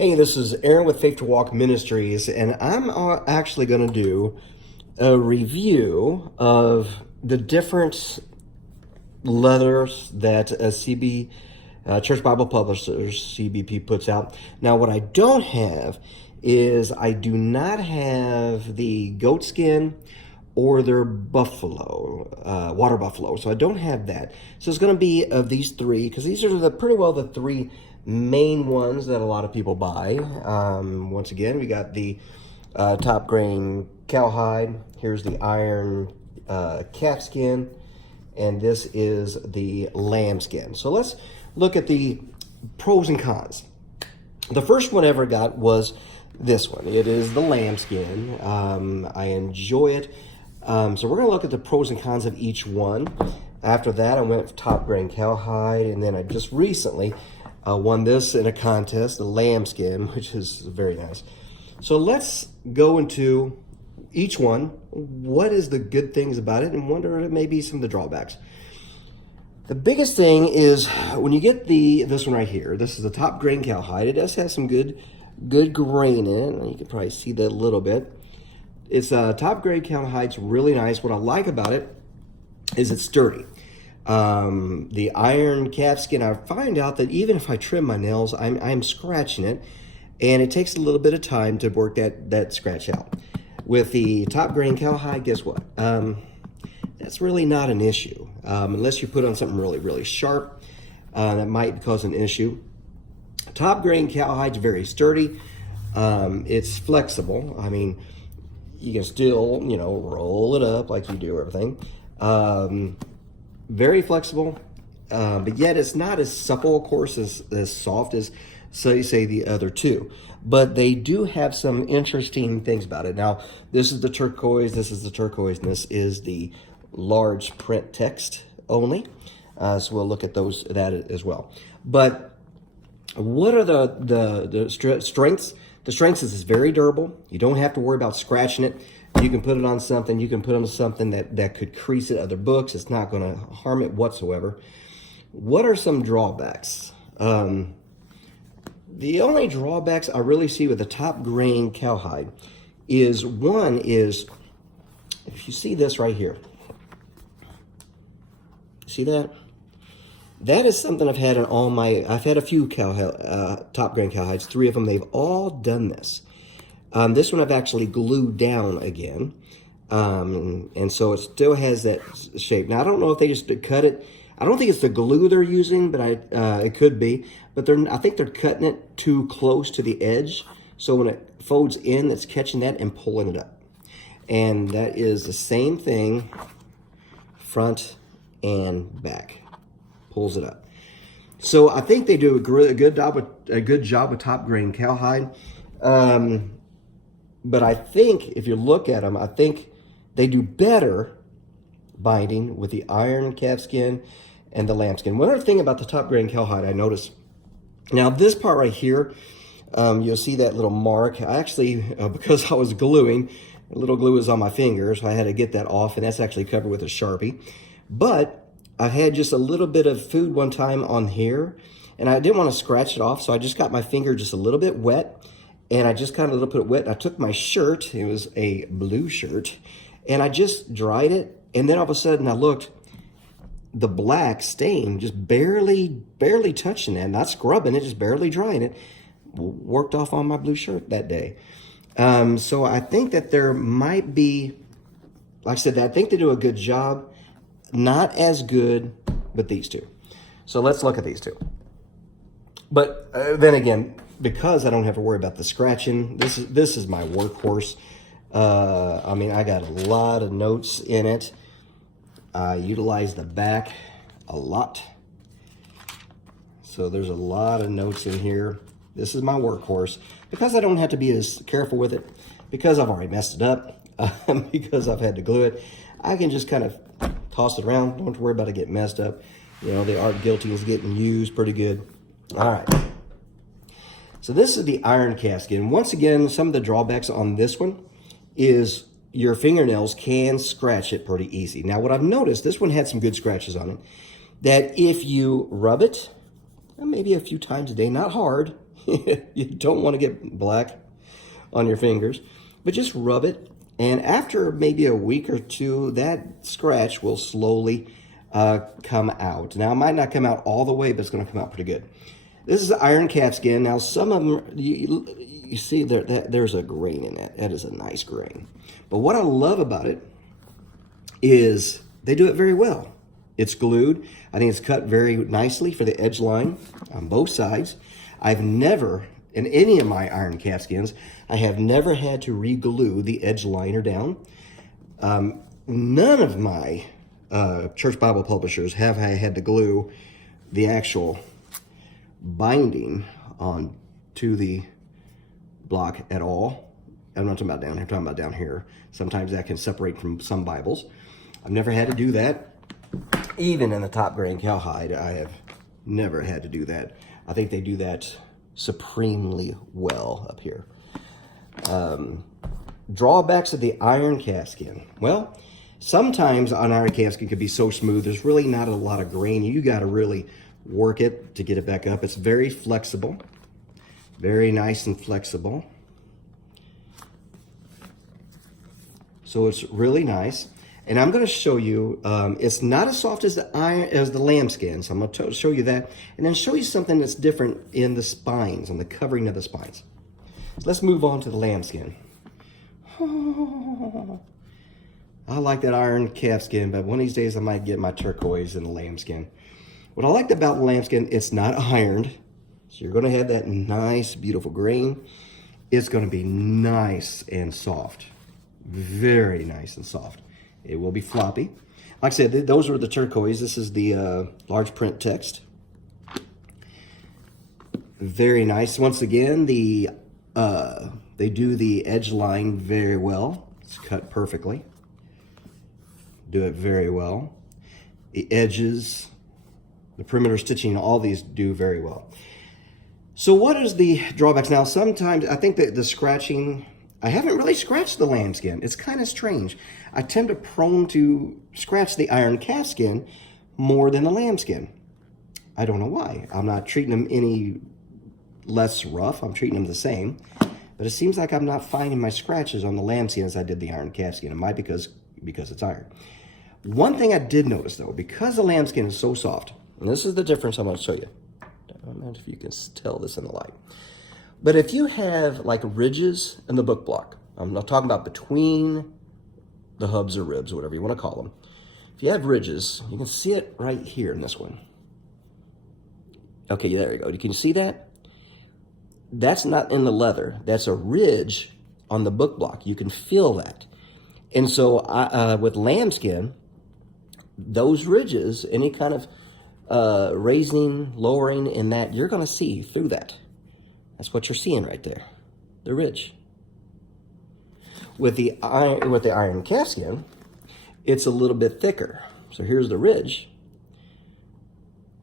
Hey, this is Aaron with Faith to Walk Ministries, and I'm actually going to do a review of the different letters that Church Bible Publishers, CBP, puts out. Now, what I don't have is I do not have the goat skin or their buffalo, water buffalo. So I don't have that. So it's going to be of these three, because these are pretty well the three main ones that a lot of people buy. Once again, we got the top grain cowhide. Here's the iron calfskin, and this is the lambskin. So let's look at the pros and cons. The first one I ever got was this one. It is the lambskin. I enjoy it. So we're going to look at the pros and cons of each one. After that, I went for top grain cowhide, and then I just recently won this in a contest, the lambskin, which is very nice. So let's go into each one. What is the good things about it, and wonder maybe some of the drawbacks. The biggest thing is when you get this one right here. This is the top grain cowhide. It does have some good grain in it. You can probably see that a little bit. It's top grain cowhide's really nice. What I like about it is it's sturdy. The iron calfskin, I find out that even if I trim my nails, I'm scratching it, and it takes a little bit of time to work that scratch out. With the top grain cowhide, guess what? That's really not an issue, unless you put on something really sharp. That might cause an issue. Top grain cowhide's very sturdy. It's flexible. I mean, you can still, roll it up like you do everything. Very flexible, but yet it's not as supple, of course, as soft as, so you say, the other two. But they do have some interesting things about it. Now, this is the turquoise, and this is the large print text only. So we'll look at that as well. But what are the strengths? The strengths is it's very durable. You don't have to worry about scratching it. You can put it on something. You can put it on something that could crease it, other books. It's not going to harm it whatsoever. What are some drawbacks? The only drawbacks I really see with the top grain cowhide is, one is, if you see this right here, see that? That is something I've had in I've had a few top grain cowhides, 3 of them. They've all done this. This one I've actually glued down again. And so it still has that shape. Now, I don't know if they just cut it. I don't think it's the glue they're using, but it could be. But I think they're cutting it too close to the edge. So when it folds in, it's catching that and pulling it up. And that is the same thing, front and back. Pulls it up. So I think they do a good job with top grain cowhide. But I think if you look at them, I think they do better binding with the iron calfskin and the lambskin. One other thing about the top grain cowhide I noticed, now this part right here, you'll see that little mark. I actually, because I was gluing, a little glue is on my fingers, so I had to get that off, and that's actually covered with a Sharpie. But I had just a little bit of food one time on here, and I didn't want to scratch it off, so I just got my finger just a little bit wet, and I just kind of put it wet, and I took my shirt, it was a blue shirt, and I just dried it, and then all of a sudden I looked, the black stain just barely touching that, not scrubbing it, just barely drying it, worked off on my blue shirt that day. So I think that there might be, like I said, I think they do a good job. Not as good, but these two. So let's look at these two. But then again, because I don't have to worry about the scratching, this is my workhorse. I mean, I got a lot of notes in it. I utilize the back a lot. So there's a lot of notes in here. This is my workhorse. Because I don't have to be as careful with it, because I've already messed it up, because I've had to glue it, I can just kind of toss it around. Don't have to worry about it getting messed up. They aren't guilty of getting used pretty good. All right. So this is the iron calfskin. Once again, some of the drawbacks on this one is your fingernails can scratch it pretty easy. Now, what I've noticed, this one had some good scratches on it, that if you rub it maybe a few times a day, not hard. You don't want to get black on your fingers, but just rub it. And after maybe a week or two, that scratch will slowly come out. Now, it might not come out all the way, but it's going to come out pretty good. This is iron calfskin. Now, some of them, you see there's a grain in it. That is a nice grain. But what I love about it is they do it very well. It's glued. I think it's cut very nicely for the edge line on both sides. I've never, in any of my iron calfskins, I have never had to re-glue the edge liner down. None of my church Bible publishers have had to glue the actual binding on to the block at all. I'm not talking about down here, I'm talking about down here. Sometimes that can separate from some Bibles. I've never had to do that. Even in the top Grain Cowhide, I have never had to do that. I think they do that supremely well up here. Drawbacks of the iron calfskin. Well, sometimes an iron calfskin could be so smooth, there's really not a lot of grain. You got to really work it to get it back up. It's very flexible, very nice and flexible. So it's really nice. And I'm going to show you, it's not as soft as the lambskin, so I'm going to show you that, and then show you something that's different in the spines, on the covering of the spines. So let's move on to the lambskin. I like that iron calfskin, but one of these days I might get my turquoise and the lambskin. What I liked about the lambskin, it's not ironed, so you're going to have that nice, beautiful grain. It's going to be nice and soft, very nice and soft. It will be floppy. Like I said, those were the turquoise. This is the large print text. Very nice. Once again, they do the edge line very well. It's cut perfectly. Do it very well. The edges, the perimeter stitching, all these do very well. So what is the drawbacks? Now, sometimes I think that the scratching, I haven't really scratched the lambskin. It's kind of strange. I tend to prone to scratch the iron calfskin more than the lambskin. I don't know why. I'm not treating them any less rough. I'm treating them the same. But it seems like I'm not finding my scratches on the lambskin as I did the iron calfskin. It might be because it's iron. One thing I did notice, though, because the lambskin is so soft, and this is the difference I'm going to show you. I don't know if you can tell this in the light. But if you have like ridges in the book block, I'm not talking about between the hubs or ribs, whatever you want to call them. If you have ridges, you can see it right here in this one. Okay, there you go. Can you see that? That's not in the leather. That's a ridge on the book block. You can feel that. And so with lambskin, those ridges, any kind of raising, lowering in that, you're going to see through that. That's what you're seeing right there, the ridge. With the iron calfskin, it's a little bit thicker. So here's the ridge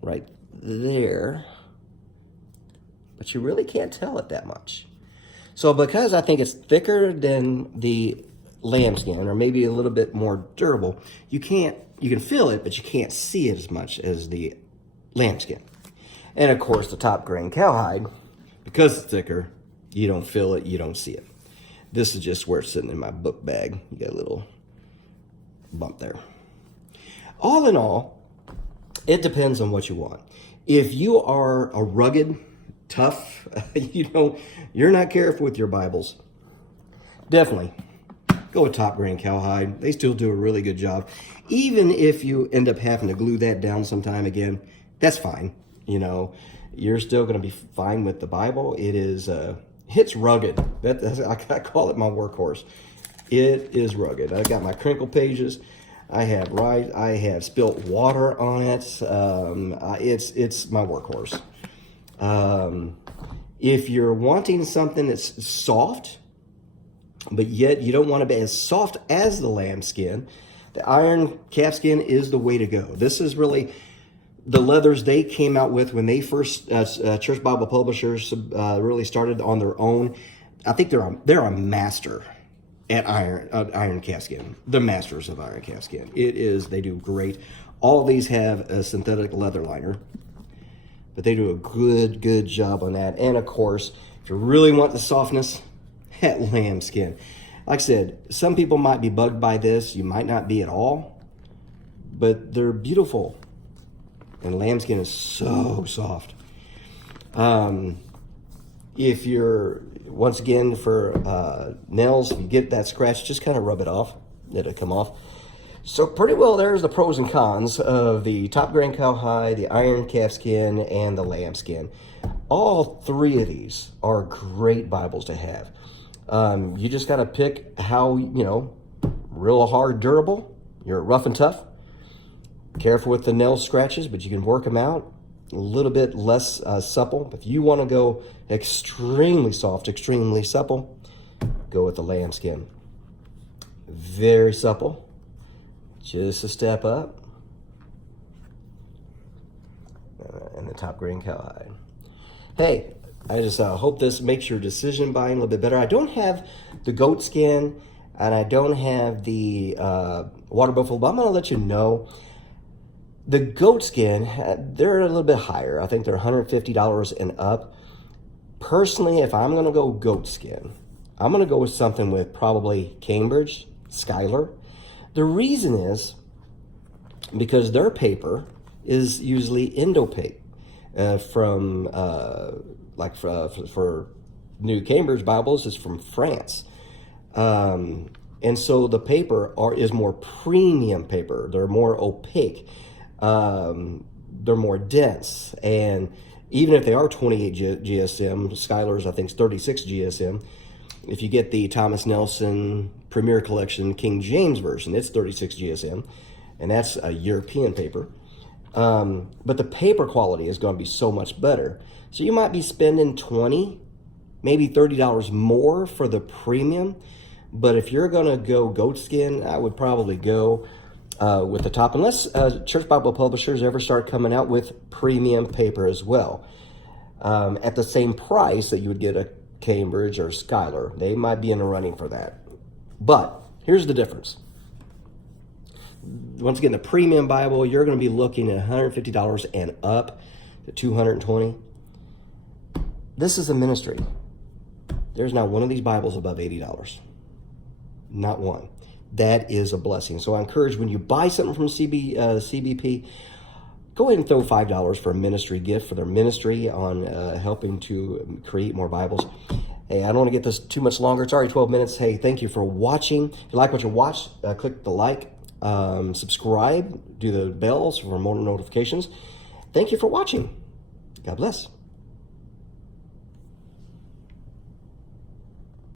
right there, but you really can't tell it that much. So because I think it's thicker than the lambskin, or maybe a little bit more durable, you can feel it, but you can't see it as much as the lambskin. And of course, the top Grain Cowhide, because it's thicker, you don't feel it, you don't see it. This is just where it's sitting in my book bag. You got a little bump there. All in all, it depends on what you want. If you are a rugged, tough, you're not careful with your Bibles, definitely go with top Grain Cowhide. They still do a really good job. Even if you end up having to glue that down sometime again, that's fine. You're still going to be fine with the Bible. It is, it's rugged. I call it my workhorse. It is rugged. I got my crinkle pages. I have spilt water on it. It's my workhorse. If you're wanting something that's soft, but yet you don't want to be as soft as the lambskin, the iron calfskin is the way to go. This is really the leathers they came out with when they first, Church Bible publishers really started on their own. I think they're a master at iron calfskin. The masters of iron calfskin. They do great. All of these have a synthetic leather liner. but they do a good job on that. And of course, if you really want the softness, that lambskin. Like I said, some people might be bugged by this. You might not be at all, but they're beautiful. And lambskin is so soft. If you're, once again, for nails, if you get that scratch, just kind of rub it off. It'll come off. So pretty well there's the pros and cons of the top Grain Cowhide, the iron calfskin, and the lambskin. All three of these are great Bibles to have. You just got to pick how, real hard, durable. You're rough and tough. Careful with the nail scratches, but you can work them out. A little bit less supple. If you want to go extremely soft, extremely supple, go with the lambskin. Very supple. Just a step up. And the top Grain Cowhide. Hey, I just hope this makes your decision buying a little bit better. I don't have the goat skin and I don't have the water buffalo, but I'm going to let you know. The goat skin, they're a little bit higher. I think they're $150 and up. Personally, if I'm going to go goat skin, I'm going to go with something with probably Cambridge, Skylar. The reason is because their paper is usually Indopaque for New Cambridge Bibles is from France. And so the paper is more premium paper. They're more opaque. They're more dense. And even if they are 28 GSM, Skylar's I think is 36 GSM. If you get the Thomas Nelson Premier Collection King James Version, it's 36 GSM, and that's a European paper. But the paper quality is going to be so much better. So you might be spending $20, maybe $30 more for the premium. But if you're going to go goat skin, I would probably go with the top, unless Church Bible Publishers ever start coming out with premium paper as well. At the same price that you would get a Cambridge or Skylar. They might be in the running for that. But here's the difference. Once again, the premium Bible, you're going to be looking at $150 and up to $220. This is a ministry. There's not one of these Bibles above $80. Not one. That is a blessing. So I encourage, when you buy something from CBP, go ahead and throw $5 for a ministry gift for their ministry on helping to create more Bibles. Hey, I don't want to get this too much longer. It's already 12 minutes. Hey, thank you for watching. If you like what you watch, click the like, subscribe, do the bells for more notifications. Thank you for watching. God bless.